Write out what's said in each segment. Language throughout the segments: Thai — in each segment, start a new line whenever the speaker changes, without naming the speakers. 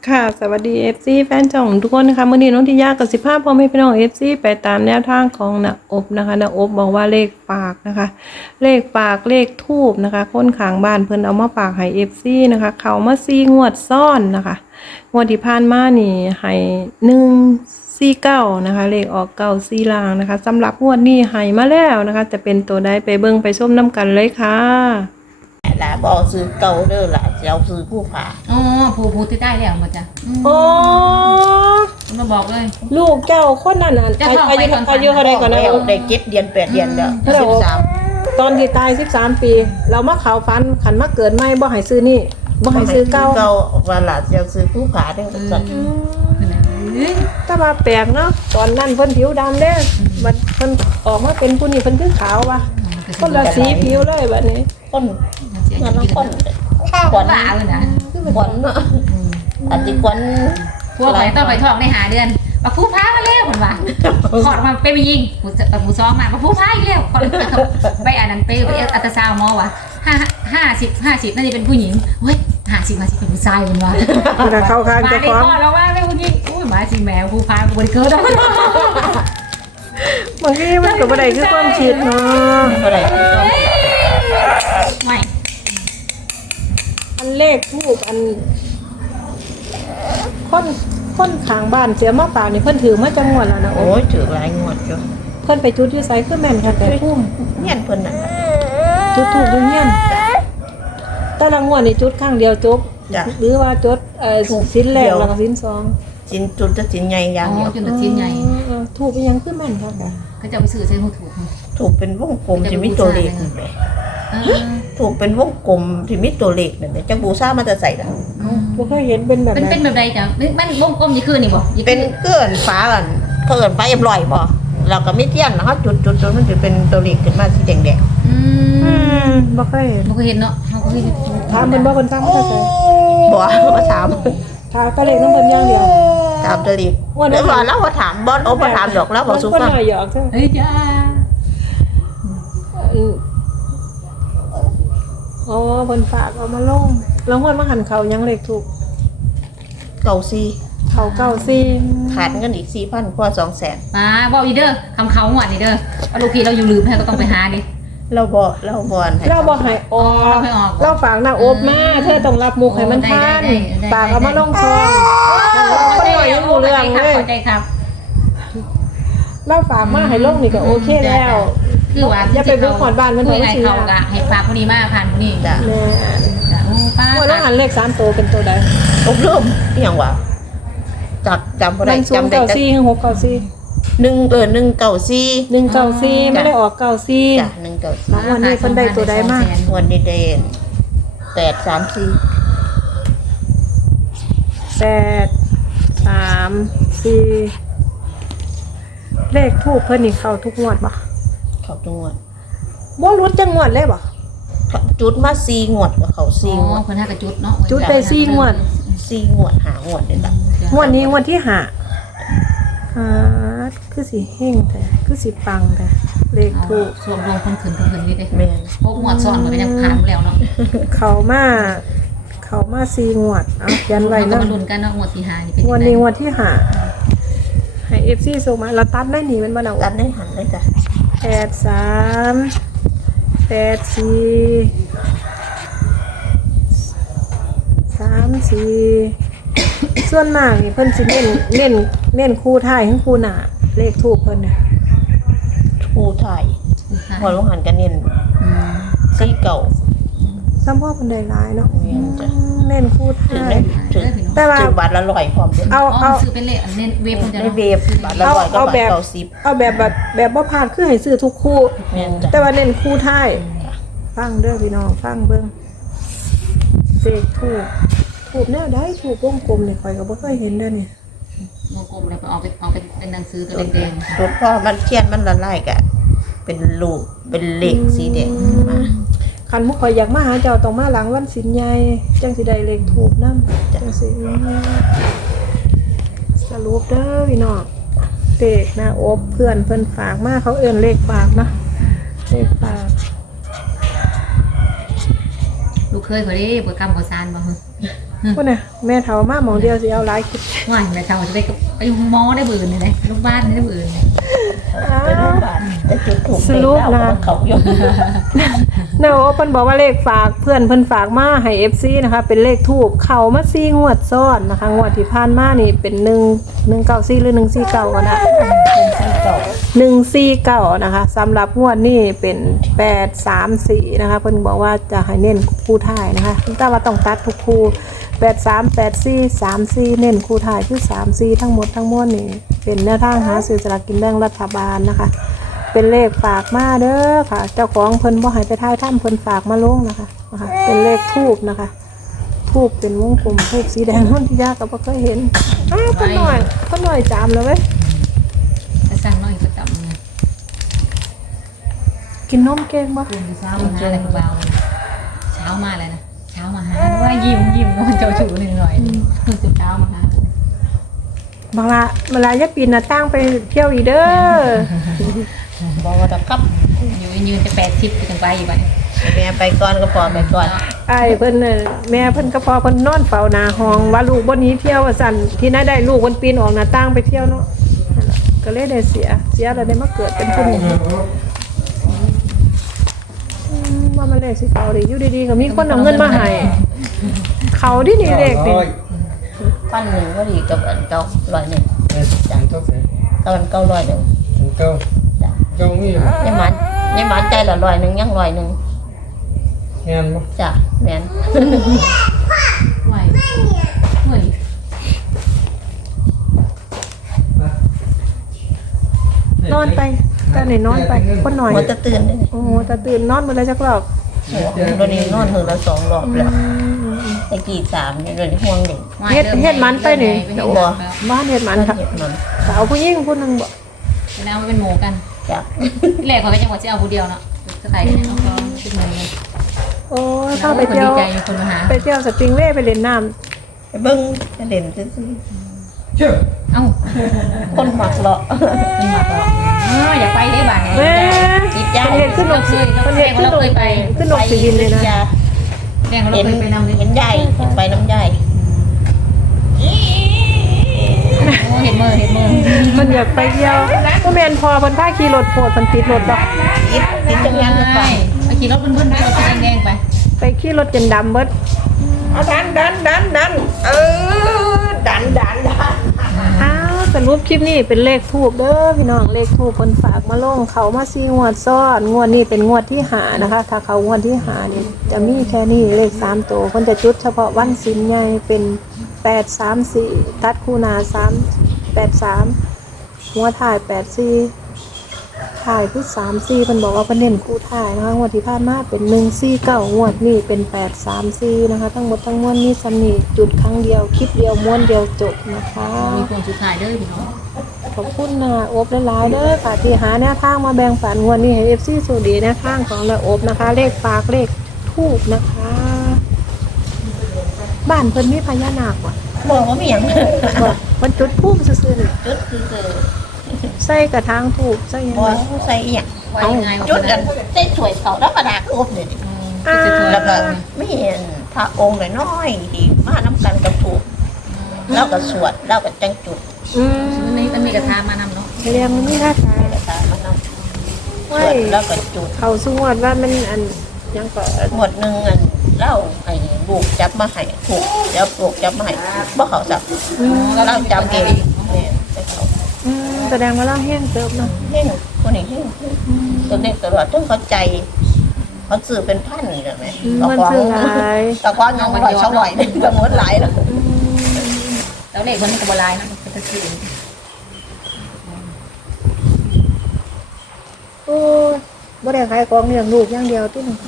ค่ะสวัสดี FC แฟนช่องทุกคนนะคะมื้อนี้น้องทิยากับ15พ่อแม่พี่น้อง FC ไปตามแนวทางของณอบนะคะณอบบอกว่าเลขฝากนะคะเลขฝากเลขทูบนะคะคนข้างบ้านเพิ่นเอามาฝากให้ FC นะคะเขามา4งวดซ้อนนะคะงวดที่ผ่านมานี่ให้149นะคะเลขออก94ลางนะคะสำหรับงวดนี้ให้มาแล้วนะคะจะเป็นตัวใดไปเบิ่งไปชมนํกันเลยค่ะ
หลาบอซื้อเก่าเด้อหลาจะเอาซื้อผู้ผ่า
อ๋อผู้ที่ได้แล้วมาจ้ะ
โอ้
มาบอกเลย
ลูกเจ้าคนนั้นน่ะ
เจ้าของ
อายุ
ไปก่อน
อายุเท่าใดก่อนนะ
แล้วได้7 เดือน 8 เดือนแล้ว
เท่าไหร่
13
ตอนที่ตาย13 ปี เรามาเขาฟันขันมาเกิดไม่บ่ให้ซื้อนี่บ่ให้ซื้อเก่า
เก่าว่าหลาจะเอาซื้อผู้ผ่าเด้อสัตว์
แต่ว่าแปลกเนาะตอนนั้นเพิ่นผิวดำเด้มันเพิ่นออกมาเป็นผู้นี้เพิ่นคือขาวว่ะคนละสีผิวเลยบัดนี้
คนมันต้องคนข
ข
วั
วั
ญ
ญบ้าเลยนะ
ขวัญเนาะอันที่ขวัญ
พวกไปต้องไปท้องในหาเดือนมาผู้พ้ามาแล้วผมว่าขอดมาไปไปยิงผู้ซ้อมมาผู้พ้าอีกแล้วขอดไปอันนั้นไปอัตราซาวมอว่ะ50น่าจะเป็นผู้หญิงเฮ้ย50เป็นผู้ชายผมว่า
มันก็เข้าข้าง
มา
เจ้า
ได้
ของ
พ่อแล้วว่าไม่ผู้หญิงอุ้ยมาสิแมวผู้พ้าบริเกิร์ด
บางทีมันก็บ่ได้คือความคิดเนาะ
เท่าไหร่
ไม่
อันเลขทูปอันคนข้างบ้านเสียมาฝากนี่เพิ่นถือมาจังหวัดแล้วนะโอ้
โอ้ยถือหลายงวดอยู่
เพิ่นไปจุดอยู่ไสคือแม่นค่ะแต่พุ่ม
เงี้ยนเพิ่นน่ะ
จุดถูกอยู่เฮียนแต่ละงวดนี่จุดครั้งเดียวจบ
จ้ะ
หรือว่าจุดสิ้นแรกแล้วก็สิ้นสอง
จินจุดจะจินใหญ่อย่างเดียว
จนชิ้นใหญ่
ถูกไปยังคือแม่นครับ
ก็จะไปซื้อเส้นหูถูก
ถูกเป็นวงกลมที่มีตัวเลขนั่นแหละถูกเป็นวงกลมที่มีตัวเลขนั่นแหละจังบูซ่ามันจะใส่แล้ว
บ่เคยเห็นเป็นแบบ
เป็น
นั้น
แบบใดจ้ะมันวงกลมยี่คือนี่บ่
เป็นเกลื่อนฟ้าก่อนเกลื่อนฟ้าเอ็มลอยบ่เราก็ไม่เที่ยนแล้วจุดมันจะเป็นตัวเลขขึ้นมาสีแดง
บ่เคยเห็น
บ่เคยเห็นเนาะเขาก็เคยเห็น
ถามเพิ่นบ่เพิ่นฟังภาษา
ๆบ่มาถาม
ถามก็เลขน้ำเพิ่นอย่างเดียว
ถามตัวเลขเดี๋ยวก่อนแล้วมาถามบอสโอ้มาถามดอกแล้วบอกสุ
คน
ฟัง
หน่อยหยอกจ้ะ
เฮ้ยจ้า
อ๋อเพิ่นฝากเอามาลงแล้วงวดมาหันเขายังเลขถูก
เก่าซี
เขาเก้าซี่
ขาดเงินอีก4,000กว่า200,000
มาบอกอีเด้อคำเขาหวานนี่เด้อว่าลูกพี่เราอยู่ลืมให้ก็ต้องไปหาดิ
เราบ่อนให้
เราบ่ให้ออก
เราให้ออก
เราฝากหน้าอบมาเธอต้องรับมุกให้มันทันฝากเอามาลงซองคนหน่อยยังรู้เรื่องเลย
เข้าใจครับ
เราฝากมาให้ลงนี่ก็โอเคแล้ว
คือว่า
อย่าไปบุกขอนบ้านมัน
เถ
เถ
อะ
อะ
ให้เขากะให้ฝากคนนี้มาผ่านคนนี้
จ้ะ
แม่
จ้ะโอ้ป้า
ว่าน้องหันเลข3ตัวเป็นตัวใด
อบรมอีหยังวะจักจำบ่ได้
มัน0
จำได้
9
แต่
4 6 9 4
1เก่าซี
1 9 4ไม่ได้ออก9
จ้ะ
4
1เก่าซี
วันนี้เพิ่นได้ตัวใดมาก
วันนี้เด่น834
8 3 4เลขทูปเพิ่นนี่เข้าทุกงวดบ่
เขาจังหวัด
บ่รุดจังงวดเลยบ่
จุดมา4งวดกับเขา
อ๋
4งว
อ
ด
เพิ่นหากระจุดเนาะ
จุดได้4งวด
4งวด5งวดเลยจ้ะ
งวดนี้งวดที่5คือสิเฮงแต่คือสิปังแต่เลขทูป
ส่วนรวมคนขึ้นนี่เด้
แม่น
พวกหมวดสอนมันก็ยังผ่านแล้วเนาะ
เข้ามา4งวดเอาเขียนไว้
ก็
นำ
มาลุ้นกันเนาะหมวดที่5นี่เป็น
งวดนี้งวดที่5ให้ FC ส่งมาเราตัดได้หนีมันบ่เนาะ
ตัดได้หันเลยจ้ะ
83 34 ส่วนมากนี่เพิ่นสิเน้นคู่ท้ายถึงคู่หน้าเลขทูปเพิ่นน่ะ
ผู้ไทยพอลงหันกันเน้นซีเก่า
ซ้ำพ่อเพิ่นได้หลายเนาะ
แม่นจ้ะ
เน้นคู่
ถึ
ท้าง ย
ได้ถึง
แต่ว่า
ถึงบาทละ100พร้อมเด้อ
เอา
อ๋อซื้อเป็นเลขเน้นเวฟมันจะ
ได้เวฟบาทละ100ก็บาทเก่า10
เอาแบบบ่พลาดคือให้ซื้อทุกคู่
แม่นจ้ะ
แต่ว่าเน้นคู่ท้ายฟังเด้อพี่น้องฟังเบิ่งเลขทูปแนวใดทูปวงกลมนี่ข่อยก็บ่เคยเห็นเด้อนี่
วงกลมแล้วเอาเป็นหนังสือตัวแดง
รถพ่อมันเทียนมันละลายกะเป็นรูปเป็นเลขสีแดงมา
คันมุกข่อยอยากมาหาเจ้าต้องมาหลังวันศีลใหญ่จังสิได้เลขทูปนำจังสิสรุปเด้อพี่น้องเลขหน้าอบเพื่อนเพิ่นฝากมาเขาเอิ้นเลขฝากเนาะเลขฝาก
ๆลูกเคยเขาดิเปิดกรรมขอซานบ่
พุ่นน่ะแม่เฒ่ามาหมองเดียวสิเอาหลายคลิป
ว่าแม่เฒ่าจะไปหมอได้บื่นเลยลูกบ้านได้บื่น
ไปโรงพยาบาลแต่จุดถูก
สรุปนะ
เขาอยู่
เนาะเพิ่นบอกว่าเลขฝากเพื่อนเพิ่นฝากมาให้ FC นะคะเป็นเลขทูปเข้ามา4งวดซ้อนนะคะงวดที่ผ่านมานี่เป็น194หรือ149ก็นะ149นะคะสำหรับงวดนี้เป็น834นะคะเพิ่นบอกว่าจะให้เน้นคู่ท้ายนะคะแต่ว่าต้องตัดทุกคู่83 84 34เน้นคู่ท้ายคือ34ทั้งหมดทั้งมวลนี่เป็นแนวทางหาซื้อสลากกินแบ่งรัฐบาลนะคะ เป็นเลขฝากมาเด้อค่ะ เจ้าของเพิ่นบ่ให้ไปท้ายถ้ำเพิ่นฝากมาลงนะคะเป็นเลขทูบนะคะทูบเป็นวงกลมทูบสีแดงนนที่ยากก็บ่เคยเห็นอ้าวก็หน่อยจามแล้วเว้ย
จะสั่งน้อยก็จำไง
กินนมเก่งบ่
ตื่นเช้ามาหาอะไรเบาเช้ามาเลยนะเช้ามาหาว่ายิ้มมันเจ้าชู้หน่อยตื่นเช้ามาหา
บางละเวลาจะปีนหน้าต่างไปเที่ยวอีกเด้อ
บอกว่าจะกลับ
อยู่ยืนจะ80ไปถึงไปอยู่บ้าน
แม่ไปก่อนก็พอไปก่อน
ไอ้เพิ่นน่ะแม่เพิ่นก็พอเพิ่นนอนเฝ้าหน้าห้องว่าลูกบ่หนีเที่ยวว่าซั่นที่ไหนได้ลูกเพิ่นปีนออกหน้าต่างไปเที่ยวเนาะนั่นล่ะก็เลยได้เสียแล้วได้มาเกิดเป็นคนนี้ว่ามันเลขสิเขาดิอยู่ดีๆก็มีคนเอาเงินมาให้เขาดินี่เลขนี่
ปั้นหนึ่งก็ดีกับอันเก่า100จ้ะตอนเก่า100จ้ะ
Câu nghĩ là
ยังมันใจละ100ยัง100
nghe không?
จ้ะแม่น
ไหวเหมือน
นอนไปตอนไหนนอนไปคนหน่อย
มันจะตื่นได้
โอ้แต่ตื่นนอนมาแล้วจักรอบ
ตอนนี้นอนถึงละ2 รอบแล้วไอ้กี่3นี่เลยห่วงเด็ก
เฮ็ดมันไปนี่
บ่
บ้านเฮ็ดมันค่ะ
เฮ็ดมัน
สาวผู้หญิงผู้หนึงบ่
แล้วมันเป็นหมูกัน
จ้ะ
ที่แรกเขาก็จังหวัดที่เอาผู้เดียวเนาะจะใส่เอาเขาชุดเงินเลย
โอ้เข้าไปเที่ยว
ดีใจมีคนมาหา
ไปเที่ยวสปริงเวย์ไปเล่นน้ำ
ไปเบิ่งจะเด่นซื่อ
Chưa.
เอ้า
ๆคนมักเลาะ
เป็นหมาต่ออยากไปได้บ้าน
แม่
ติดยา
เฮ็ดขึ้นนกสิเฮ็ดขึ้นนกขึ้นนกสิบินเลยนะ
แดงเราเคยไปนำเลย
เห็นใหญ่ไปน้ำใหญ่
โอ้เห็นมือ
มันอยากไปเที่ยวบ่แม่นพอเพิ่นพาขี่รถโพดเพิ่นติดรถดอก
ติดจังยันหรือเปล่า
ไปขี่รถเพื่อนๆไปรถแดงไป
ไปขี่รถจนดำเบิด
เอาดันดัน
อ้าวสรุปคลิปนี้เป็นเลขทูบเด้อพี่น้องเลขทูบเพิ่นฝากมาลงเขามา4งวดซ้อนงวดนี้เป็นงวดที่5นะคะ ถ้าเขางวดที่5นี่จะมีแค่นี้เลข3ตัวเพิ่นจะจุดเฉพาะวันศีลใหญ่เป็น834ตัดคู่หน้า383หัวถ่าย84ถ่ายคือ34เพิ่นบอกว่าเพิ่นเน้นคู่ถ่ายนะคะงวดที่ผ่านมาเป็น149งวดนี้เป็น834นะคะทั้งหมดทั้งมวลมีสำนีจุดครั้งเดียวคลิปเดียวม้วนเดียวจบนะคะ
มีคนสุดท้ายเด้อพี่น้อง
ขอบคุณนะโอบหลายๆเด้อค่ะที่หาแนวทางมาแบ่งปันงวดนี้ให้ FC สูดีแนวทางของละโอบนะคะ เลขฝากเลขทูบนะคะ บ้านเพิ่นมีพญานาคว่ะ
บอกว่ามีอย่าง
บ่มันจุดทูบซื่อๆนี่
จุดคือ
ใส่กระถางทูบใส่หยัง
บอก
ไง
ว่าใส่อหย่าง
ไว้ยังไง
จุดกันใส่สวยเขาธรรมดาคืออบเลยดิ
อ่า
แล้วก็ไม่เห็นพระองค์น้อยๆที่มาน้ำกันกับถูกแล้วก็สวดแล้วก็จังจุด
อืม
มันมีกระทามานำเนาะ
เรียงมันมีท่าทาง
แล้วก็มานำส
ไว้
วดแล้วก็จุด
เขาสงวดว่ามันอันยังก็
หมดหนึ่งอันเล่าให้ลูกจับมาให้ถูกแล้วลูกจับมาให้บ่เขาจับ
อืม
เล่าจับเองเนี่ยไปเขา
แสดงว่าเราแห้งเติบเนาะ
เฮ้งคนนี้เฮ้งตัวเด็กตลอดจนเขาใจเขาซื้อเป็นพันนี่แหละแม่
มันซื้อหลาย
ตะกอนยัง100 200นี่จะหมดหลายแล้ว
แล้วเลขคนนี้กับบลายนะมันจะซื้อ
โอ้ยบ่ได้ขายของเลี้ยงลูกอย่างเดียวติหนึง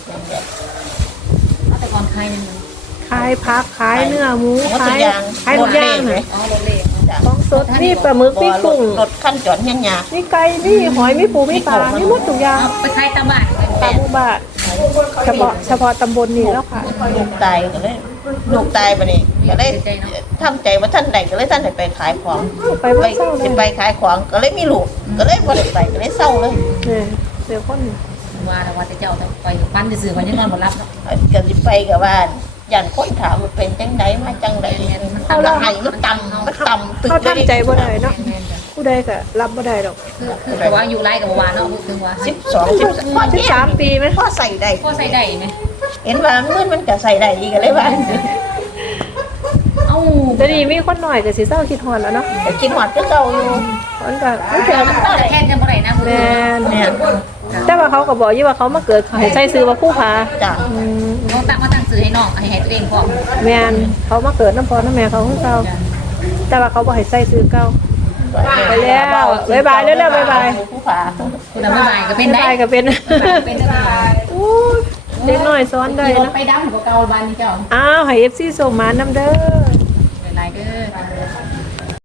แต่ก่อนใครนึง
ขายผักขายเนื้อหมู
หมด
ขา
ทุ
ย
กอย่าง
ขายทุกอย่างน่ะ
อ๋อรถเลข
ของสดมีปลาหมึกมีกุ้ง
รถขั้นจอดยังยาก
มีไก่มีหอยมีปูมีปลามีหมดทุกอย่าง
ไปขายตาบ้าน
ตามหมู่บ้านเฉพาะตำบลนี้แล้วค่ะ
ลูกตายก็เลยลูกตายไปนี่ก็เลยทำใจว่าท่านใดก็เลยท่านได้ไปขายของ
ไปบ่เศร้าเล
สิ
ย
ไปขายของก็เลยมีลูกก็เลยบ่ได้ไปก็เลยเศร้าเลย
เนี่ยเดี๋ยวคน
ว่าแต่ว่าเจ้าไปปั้นจะซื้อวันยังนอนบ่รับเนาะ
ก็สิไปกับว่ายันคนถามว่าเป็นจังไดมาจังไดมันละไห้มันต่ำตึก
เขาทำใจบ่ได้เนาะผู้ใดก็รับบ่ได้ดอก
คือแต่ว่าอยู่ไร่กับวานเนาะพูดถึงว่า
13
ปีไหม
พอใส่ได้
พ่อใส่ได้ไหม
เห็นว่ามันก็ใส่ได้อีกเลยว่า
เอ้า
เดี๋ยวนี้มีคนหน่อยก็สิเศร้าคิดฮอดแล้วเนาะ
แต่กินหอดก็เก่าอยู่
มันก็
มันก็แค่กันบ่ได้นะ
แม่น
เนี่ย
แต่ว่าเขาก็บอกอยู่ว่าเขามาเกิดเขาให้ใส่ซื้อว่าผู้พา
จ้ะ
ต้องตั้งซื้อให้น้องให้ตัวเองพร้อม
แม่นเขามาเกิดน้ำพอน้ำแม่เขาคือเก่าแต่ว่าเขาบ่ให้ใส่ซื้อเก่า ไปแล้วบ๊ายบายเร็วๆบ๊ายบาย
ผู้ผา
คุณน้ำลายก็เป็นได้
ได้ก็เป็น
เป็นได้
อู้เด็กน้อยซ้อนได้
รถ
นะ
ไปดำกับเก่าบ้านนี้เจ้า
อ้าวให้ FC ส่งมานํเด้อ
เป็นไรเด้อ